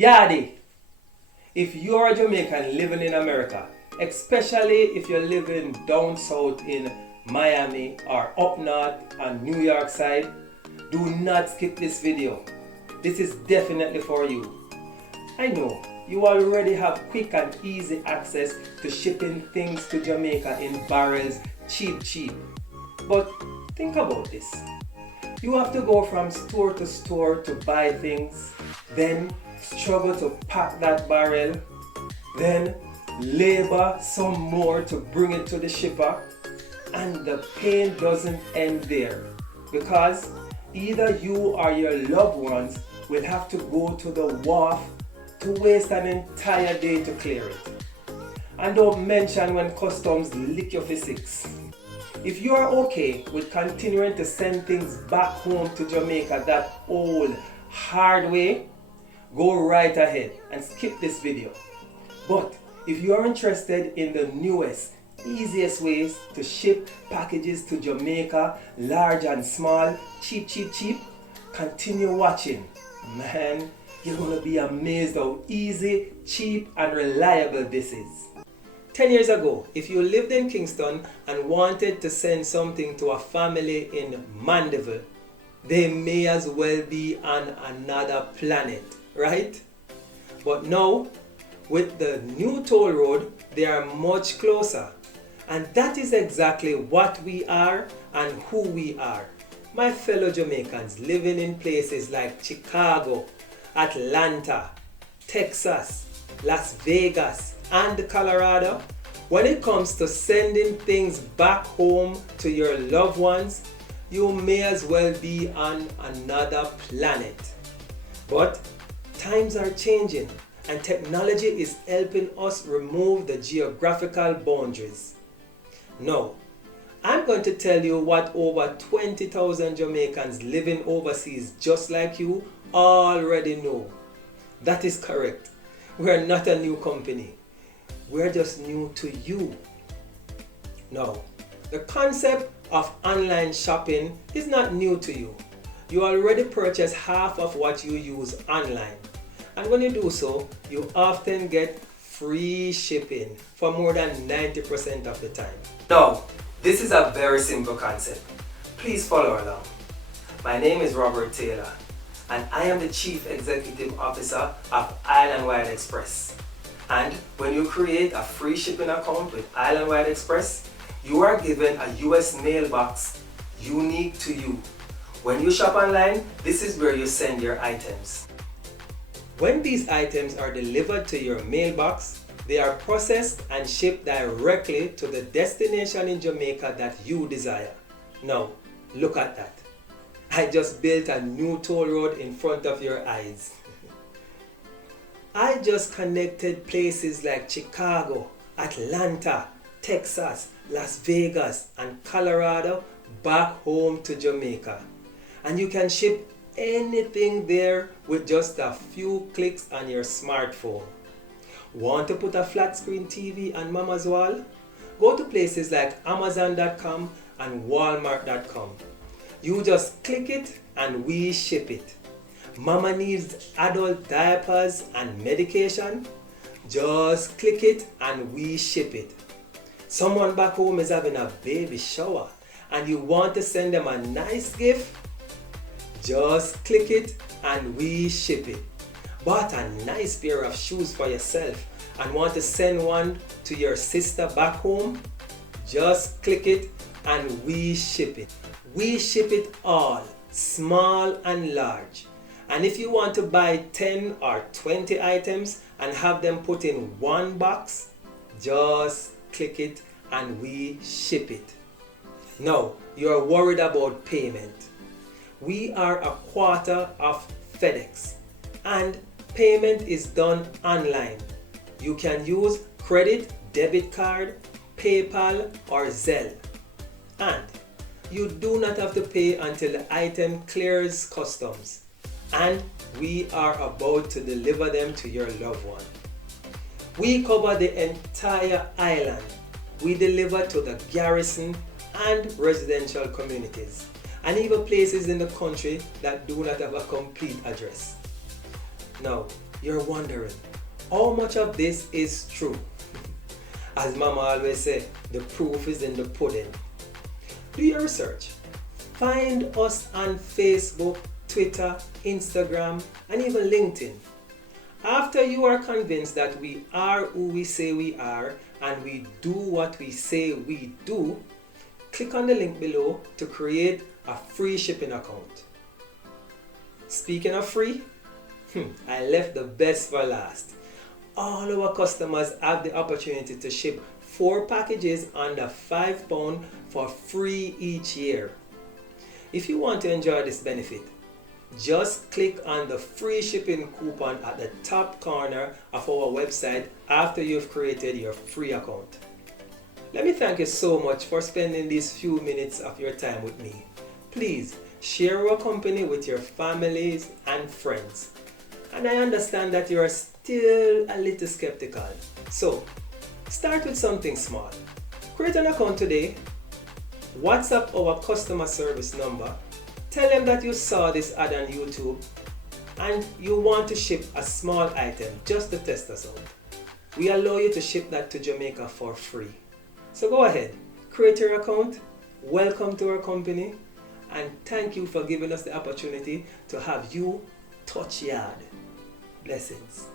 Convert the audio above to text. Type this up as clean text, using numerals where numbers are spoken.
Yadi, if you're a Jamaican living in America, especially if you're living down south in Miami or up north on New York side, do not skip this video. This is definitely for you. I know you already have quick and easy access to shipping things to Jamaica in barrels cheap. But think about this. You have to go from store to store to buy things, then struggle to pack that barrel, then labor some more to bring it to the shipper, and the pain doesn't end there because either you or your loved ones will have to go to the wharf to waste an entire day to clear it. And don't mention when customs lick your physics. If you are okay with continuing to send things back home to Jamaica that old, hard way, go right ahead and skip this video. But if you are interested in the newest, easiest ways to ship packages to Jamaica, large and small, cheap, continue watching. Man, you're gonna be amazed how easy, cheap, and reliable this is. 10 years ago, if you lived in Kingston and wanted to send something to a family in Mandeville, they may as well be on another planet, right? But now, with the new toll road, they are much closer. And that is exactly what we are and who we are. My fellow Jamaicans living in places like Chicago, Atlanta, Texas, Las Vegas, and Colorado, when it comes to sending things back home to your loved ones, you may as well be on another planet. But times are changing and technology is helping us remove the geographical boundaries. Now, I'm going to tell you what over 20,000 Jamaicans living overseas just like you already know. That is correct. We're not a new company. We're just new to you. Now, the concept of online shopping is not new to you. You already purchase half of what you use online. And when you do so, you often get free shipping for more than 90% of the time. Now, this is a very simple concept. Please follow along. My name is Robert Taylor, and I am the Chief Executive Officer of Islandwide Express. And when you create a free shipping account with Islandwide Express, you are given a US mailbox unique to you. When you shop online, this is where you send your items. When these items are delivered to your mailbox, they are processed and shipped directly to the destination in Jamaica that you desire. Now, look at that. I just built a new toll road in front of your eyes. I just connected places like Chicago, Atlanta, Texas, Las Vegas, and Colorado back home to Jamaica. And you can ship anything there with just a few clicks on your smartphone. Want to put a flat screen TV on mama's wall? Go to places like Amazon.com and Walmart.com. You just click it and we ship it. Mama needs adult diapers and medication? Just click it and we ship it. Someone back home is having a baby shower and you want to send them a nice gift? Just click it and we ship it. Bought a nice pair of shoes for yourself and want to send one to your sister back home? Just click it and we ship it. We ship it all, small and large. And if you want to buy 10 or 20 items and have them put in one box, just click it and we ship it. Now, you're worried about payment. We are a quarter of FedEx and payment is done online. You can use credit, debit card, PayPal or Zelle. And you do not have to pay until the item clears customs. And we are about to deliver them to your loved one. We cover the entire island. We deliver to the garrison and residential communities, and even places in the country that do not have a complete address. Now, you're wondering, how much of this is true? As Mama always say, the proof is in the pudding. Do your research. Find us on Facebook, Twitter, Instagram, and even LinkedIn. After you are convinced that we are who we say we are and we do what we say we do, click on the link below to create a free shipping account. Speaking of free, I left the best for last. All our customers have the opportunity to ship 4 packages under £5 for free each year. If you want to enjoy this benefit, just click on the free shipping coupon at the top corner of our website after you've created your free account. Let me thank you so much for spending these few minutes of your time with me. Please share our company with your families and friends. And I understand that you are still a little skeptical. So, start with something small. Create an account today. WhatsApp our customer service number. Tell them that you saw this ad on YouTube and you want to ship a small item just to test us out. We allow you to ship that to Jamaica for free. So go ahead, create your account, welcome to our company, and thank you for giving us the opportunity to have you touch yard. Blessings.